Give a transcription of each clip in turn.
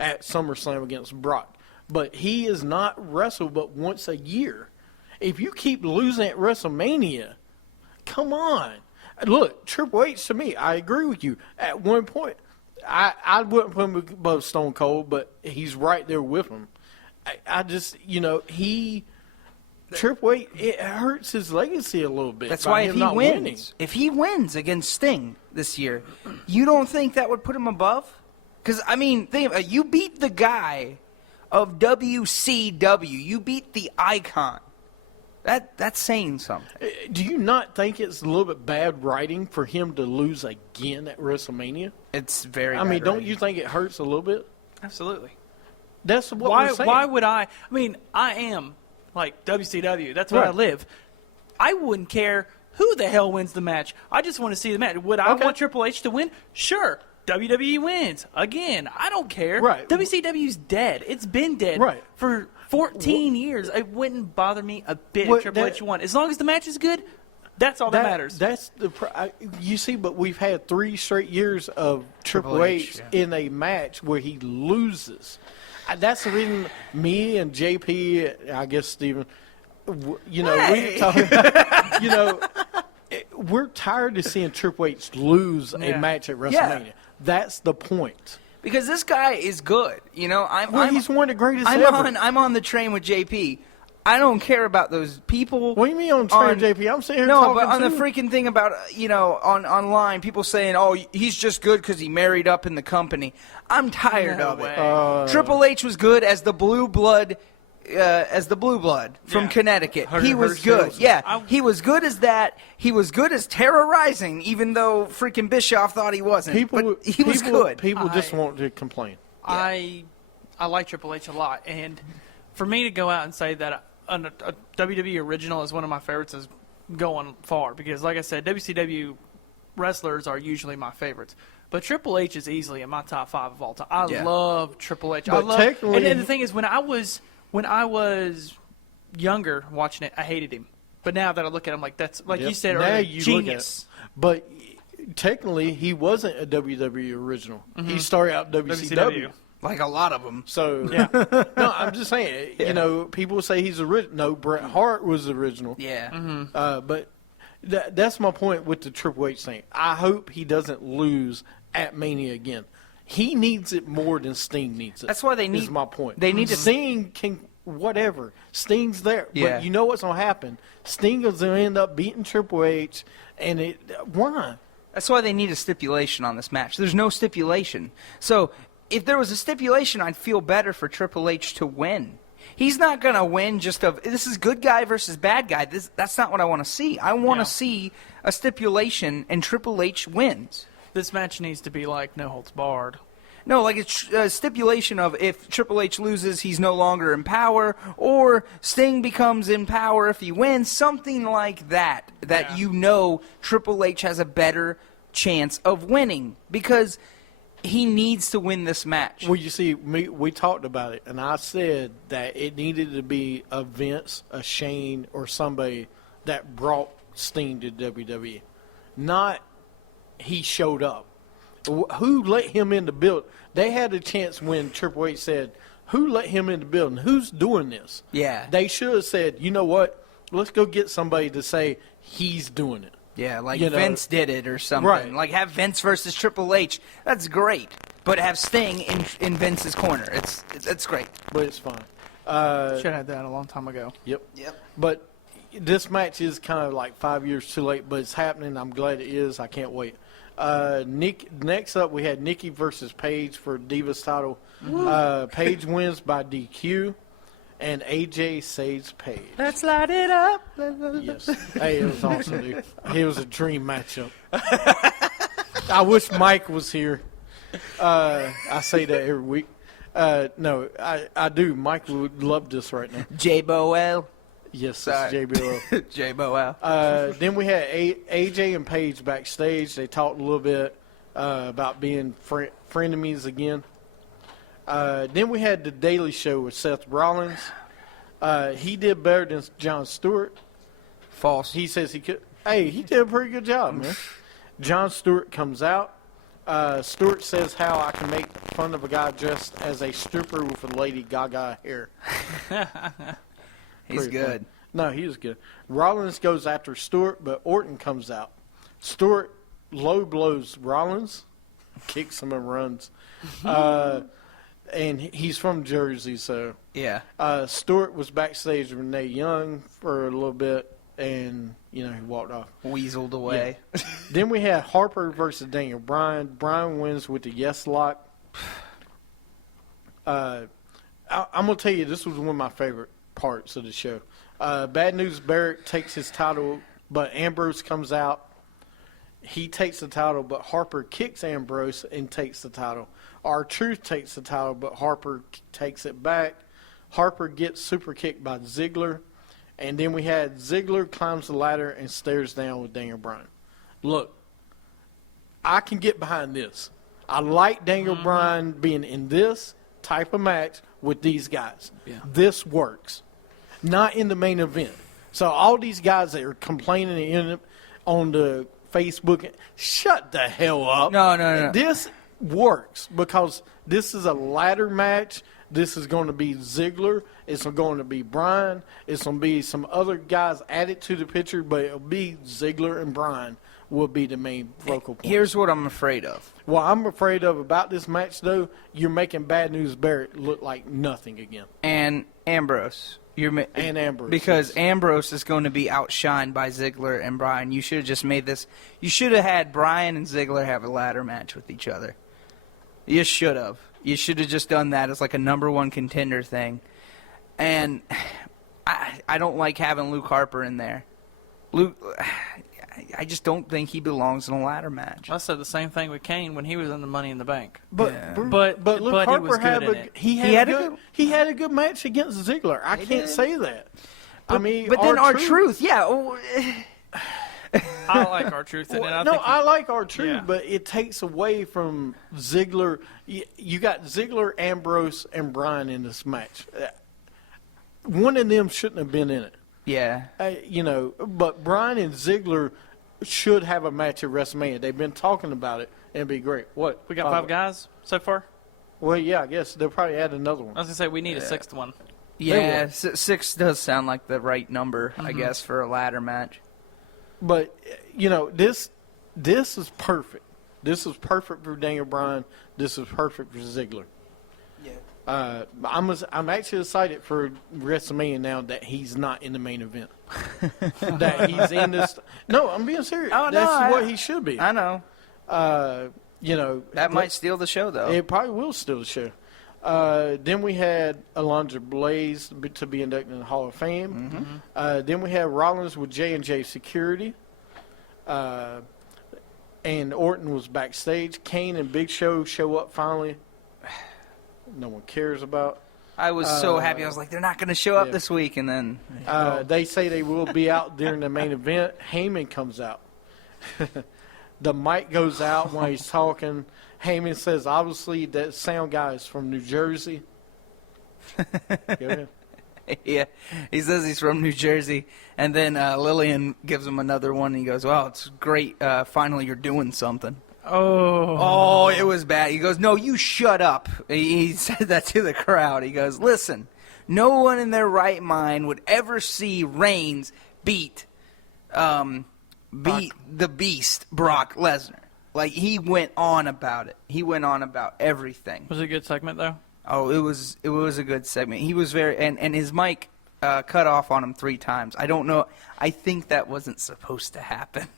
at SummerSlam against Brock. But he is not wrestled but once a year. If you keep losing at WrestleMania, come on. Look, Triple H, to me, I agree with you. At one point, I wouldn't put him above Stone Cold, but he's right there with him. I just, Triple H, it hurts his legacy a little bit. That's why if he wins, winning. if he wins against Sting this year, you don't think that would put him above? Because, I mean, you beat the guy of WCW. You beat the icon. That's saying something. Do you not think it's a little bit bad writing for him to lose again at WrestleMania? It's very I mean, bad don't writing. you think it hurts a little bit? Absolutely. That's what we're saying. Why would I mean, I am like WCW. That's where I Right. live. I wouldn't care who the hell wins the match. I just want to see the match. Would I Okay. want Triple H to win? Sure. WWE wins. Again, I don't care. Right. WCW's dead. It's been dead Right. for 14 years. It wouldn't bother me a bit What- if Triple that- H won. As long as the match is good, that's all that matters. That's you see, but we've had 3 straight years of Triple H in a match where he loses. That's the reason me and JP, I guess Steven, we talk, we're tired of seeing Triple H lose a match at WrestleMania. That's the point. Because this guy is good. He's one of the greatest I'm ever. I'm on the train with JP. I don't care about those people. What do you mean on train, JP? I'm sitting here No, talking but on the to you. freaking thing about, online, people saying, oh, he's just good because he married up in the company. I'm tired of it. Triple H was good as the blue blood from Connecticut. He was good. Yeah, he was good as that. He was good as terrorizing, even though freaking Bischoff thought he wasn't. But he was good. People just want to complain. I like Triple H a lot, and for me to go out and say that a WWE original is one of my favorites is going far, because like I said, WCW wrestlers are usually my favorites. But Triple H is easily in my top 5 of all time. I love Triple H. But technically, and the thing is, when I was younger watching it, I hated him. But now that I look at him, like that's like you said Now earlier, you genius. look at it. But technically, he wasn't a WWE original. He started out WCW. Like a lot of them. So, no, I'm just saying, people say he's original. No, Bret Hart was the original. Yeah. But that's my point with the Triple H thing. I hope he doesn't lose at Mania again. He needs it more than Sting needs it. That's why they need. Is my point. They need to. Sting can whatever. Sting's there, Yeah. but you know what's gonna happen? Sting is gonna end up beating Triple H, and why? That's why they need a stipulation on this match. There's no stipulation. So if there was a stipulation, I'd feel better for Triple H to win. He's not going to win just this is good guy versus bad guy. That's not what I want to see. I want to see a stipulation and Triple H wins. This match needs to be like no holds barred. No, like a stipulation of if Triple H loses, he's no longer in power, or Sting becomes in power if he wins, something like that. That Triple H has a better chance of winning, because he needs to win this match. Well, you see, we talked about it, and I said that it needed to be a Vince, a Shane, or somebody that brought Sting to WWE. Not he showed up. Who let him in the building? They had a chance when Triple H said, who let him in the building? Who's doing this? Yeah. They should have said, you know what? Let's go get somebody to say he's doing it. Yeah, like Vince did it or something. Right. Like have Vince versus Triple H. That's great. But have Sting in Vince's corner. It's great. But it's fine. Should have had that a long time ago. Yep. But this match is kind of like 5 years too late, but it's happening. I'm glad it is. I can't wait. Next up, we had Nikki versus Paige for Divas title. Paige wins by DQ, and AJ saves Paige. Let's light it up. Yes. Hey, it was awesome, dude. It was a dream matchup. I wish Mike was here. I say that every week. No, I do. Mike would love this right now. J-Bo-L. Yes, it's JBL. J-Bo-L. Then we had AJ and Paige backstage. They talked a little bit about being frenemies again. Then we had the Daily Show with Seth Rollins. He did better than Jon Stewart. False. He says he could. Hey, he did a pretty good job, man. Jon Stewart comes out. Stewart says how I can make fun of a guy dressed as a stripper with a Lady Gaga hair. He's Pretty good. funny. No, he was good. Rollins goes after Stewart, but Orton comes out. Stewart low blows Rollins, kicks him and runs. And he's from Jersey, so. Yeah. Stewart was backstage with Renee Young for a little bit, and, he walked off. Weaseled away. Then we had Harper versus Daniel Bryan. Bryan wins with the yes lock. I'm going to tell you, this was one of my favorite parts of the show. Bad News Barrett takes his title, but Ambrose comes out. He takes the title, but Harper kicks Ambrose and takes the title. R-Truth takes the title, but Harper takes it back. Harper gets super kicked by Ziggler. And then we had Ziggler climbs the ladder and stares down with Daniel Bryan. Look, I can get behind this. I like Daniel Bryan being in this type of match with these guys. Yeah. This works. Not in the main event. So all these guys that are complaining on the Facebook, shut the hell up. No. This works because this is a ladder match. This is going to be Ziggler. It's going to be Bryan. It's going to be some other guys added to the picture, but it'll be Ziggler and Bryan will be the main focal point. Here's what I'm afraid of. What I'm afraid of about this match, though, you're making Bad News Barrett look like nothing again. And Ambrose. And Ambrose. Because yes. Ambrose is going to be outshined by Ziggler and Bryan. You should have just made this. You should have had Bryan and Ziggler have a ladder match with each other. You should have. You should have just done that as like a number one contender thing. And I don't like having Luke Harper in there. I just don't think he belongs in a ladder match. I said the same thing with Kane when he was in the Money in the Bank. But Yeah. Luke But he Harper was had good in it. he had a good match against Ziggler. I can't did. say that. I mean, But then R-Truth, yeah. I like R-Truth in it. I like R-Truth, Yeah. but it takes away from Ziggler. You got Ziggler, Ambrose, and Bryan in this match. One of them shouldn't have been in it. Yeah. But Bryan and Ziggler should have a match at WrestleMania. They've been talking about it, and it'd be great. What? We got 5 guys so far. Well, yeah, I guess they'll probably add another one. I was going to say we need a 6th one. Yeah, 6 does sound like the right number, I guess, for a ladder match. But this is perfect. This is perfect for Daniel Bryan. This is perfect for Ziggler. Yeah. I'm actually excited for WrestleMania now that he's not in the main event. That he's in this. No, I'm being serious. Oh, no, That's what he should be. I know. That Might steal the show, though. It probably will steal the show. Then we had Alundra Blaze to be inducted in the Hall of Fame. Then we had Rollins with J&J Security. And Orton was backstage. Kane and Big Show show up finally. No one cares about. I was so happy. I was like, they're not going to show up yeah. this week. And then They say they will be out during the main event. Heyman comes out. The mic goes out when he's talking. Heyman says, obviously, that sound guy is from New Jersey. Go ahead. yeah, he says he's from New Jersey. And then Lillian gives him another one. And he goes, well, it's great. Finally, you're doing something. Oh, it was bad. He goes, no, you shut up. He said that to the crowd. He goes, listen, no one in their right mind would ever see Reigns beat the Beast, Brock Lesnar. Like, he went on about it. He went on about everything. Was it a good segment, though? Oh, it was a good segment. He was very, and his mic cut off on him 3 times. I don't know. I think that wasn't supposed to happen.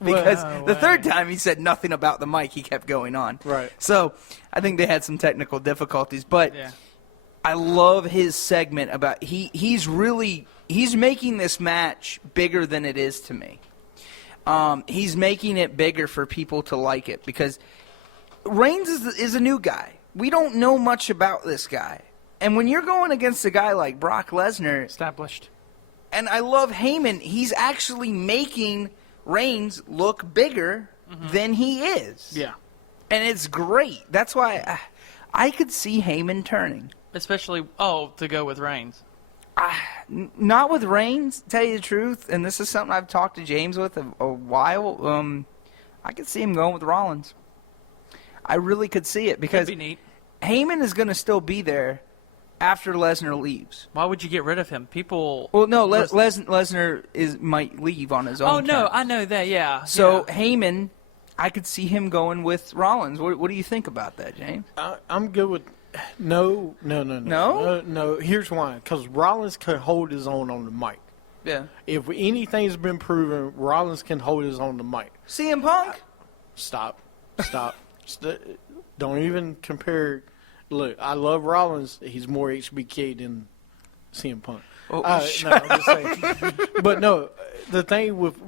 Because the third time he said nothing about the mic, he kept going on. Right. So I think they had some technical difficulties, but Yeah. I love his segment about he's making this match bigger than it is to me. He's making it bigger for people to like it because Reigns is a new guy. We don't know much about this guy. And when you're going against a guy like Brock Lesnar, Established. and I love Heyman, he's actually making Reigns look bigger than he is. Yeah. And it's great. That's why I could see Heyman turning. Especially, to go with Reigns. Not with Reigns, tell you the truth, and this is something I've talked to James with a while. I could see him going with Rollins. I really could see it because That'd be neat. Heyman is going to still be there after Lesnar leaves. Why would you get rid of him? People. Well, no, Lesnar might leave on his own. Oh no, terms. I know that. Yeah. So yeah. Heyman, I could see him going with Rollins. What do you think about that, James? I'm good with. No. Here's why. Because Rollins can hold his own on the mic. Yeah. If anything's been proven, Rollins can hold his own on the mic. CM Punk? Stop. Don't even compare. Look, I love Rollins. He's more HBK than CM Punk. Oh, No, I'm just saying. But no, the thing with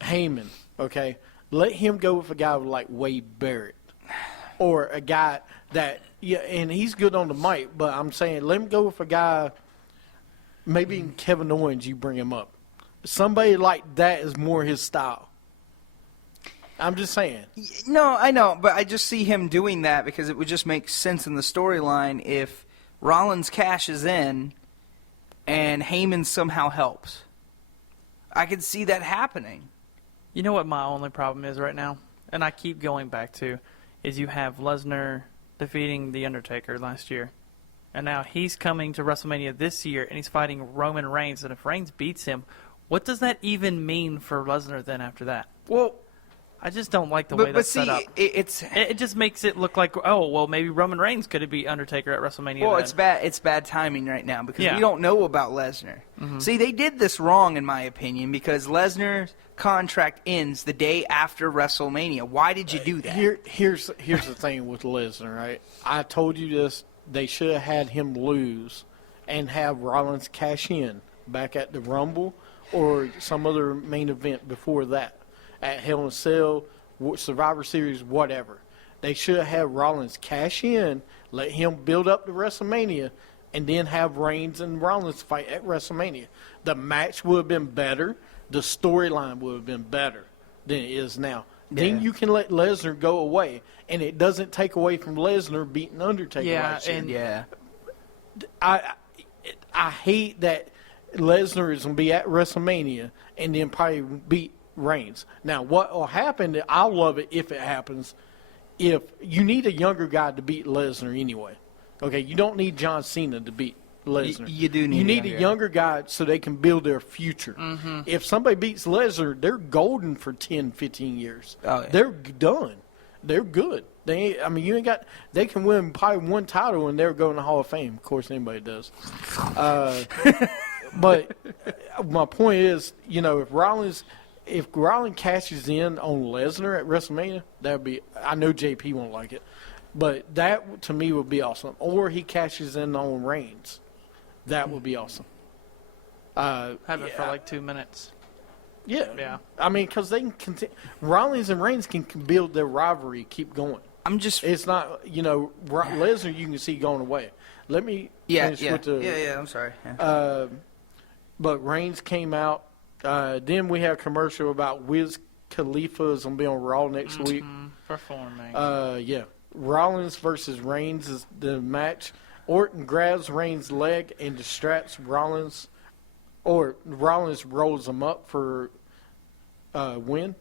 Heyman, okay, let him go with a guy like Wade Barrett or a guy that, yeah, and he's good on the mic, but I'm saying let him go with a guy, maybe even Kevin Owens, you bring him up. Somebody like that is more his style. I'm just saying. No, I know, but I just see him doing that because it would just make sense in the storyline if Rollins cashes in and Heyman somehow helps. I could see that happening. You know what my only problem is right now, and I keep going back to, is you have Lesnar defeating The Undertaker last year. And now he's coming to WrestleMania this year, and he's fighting Roman Reigns. And if Reigns beats him, what does that even mean for Lesnar then after that? Well, I just don't like the way that's see, set up. It just makes it look like, oh, well, maybe Roman Reigns could beat Undertaker at WrestleMania. Well, then. it's bad timing right now because Yeah. we don't know about Lesnar. Mm-hmm. See, they did this wrong, in my opinion, because Lesnar's contract ends the day after WrestleMania. Why did you do that? Here's the thing with Lesnar, right? I told you this. They should have had him lose and have Rollins cash in back at the Rumble or some other main event before that. At Hell in a Cell, Survivor Series, whatever. They should have had Rollins cash in, let him build up to WrestleMania, and then have Reigns and Rollins fight at WrestleMania. The match would have been better. The storyline would have been better than it is now. Yeah. Then you can let Lesnar go away, and it doesn't take away from Lesnar beating Undertaker last year. and Yeah. I hate that Lesnar is going to be at WrestleMania and then probably beat Reigns. Now, what will happen, I'll love it if it happens, if you need a younger guy to beat Lesnar anyway. Okay, you don't need John Cena to beat Lesnar. You do need You a need a younger younger guy so they can build their future. Mm-hmm. If somebody beats Lesnar, they're golden for 10, 15 years. Oh, yeah. They're done. They're good. You ain't got. They can win probably one title and they're going to the Hall of Fame. Of course, anybody does. But my point is, if Rollins cashes in on Lesnar at WrestleMania, that'd be. I know JP won't like it, but that to me would be awesome. Or he cashes in on Reigns, that would be awesome. have it for like 2 minutes. Yeah. Yeah. I mean, because they can continue. Rollins and Reigns can build their rivalry, keep going. I'm just. It's not, Lesnar you can see going away. Let me finish with the. I'm sorry. Yeah. But Reigns came out. Then we had a commercial about Wiz Khalifa is going to be on Raw next week. Performing. Yeah. Rollins versus Reigns is the match. Orton grabs Reigns' leg and distracts Rollins. Or Rollins rolls him up for win.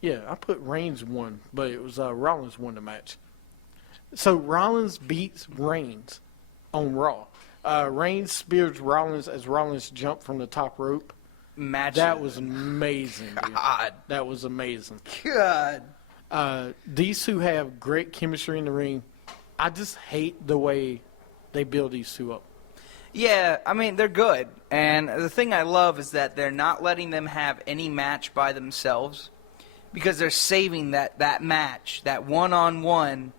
Yeah, I put Reigns won, but it was Rollins won the match. So Rollins beats Reigns on Raw. Reigns spears Rollins as Rollins jumped from the top rope. Match. That was amazing, dude. God. That was amazing. God. These two have great chemistry in the ring. I just hate the way they build these two up. Yeah, I mean, they're good. And the thing I love is that they're not letting them have any match by themselves because they're saving that match, that one-on-one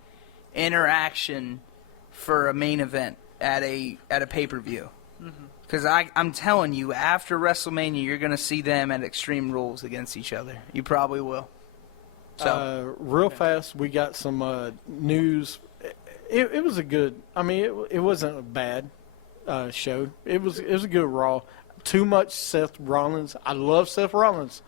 interaction for a main event at a pay-per-view. Because I'm telling you, after WrestleMania, you're going to see them at Extreme Rules against each other. You probably will. So, Real fast, we got some news. It was a good. I mean, it wasn't a bad show. It was a good Raw. Too much Seth Rollins. I love Seth Rollins,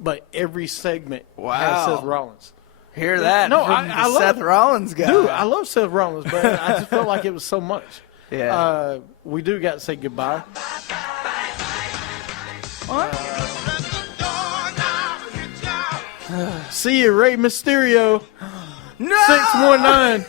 but every segment has Wow. Seth Rollins. hear that No, from I the love Seth it. Rollins guy. Dude, I love Seth Rollins, but I just felt like it was so much. Yeah. We do got to say goodbye. See you, Rey Mysterio. No! 619.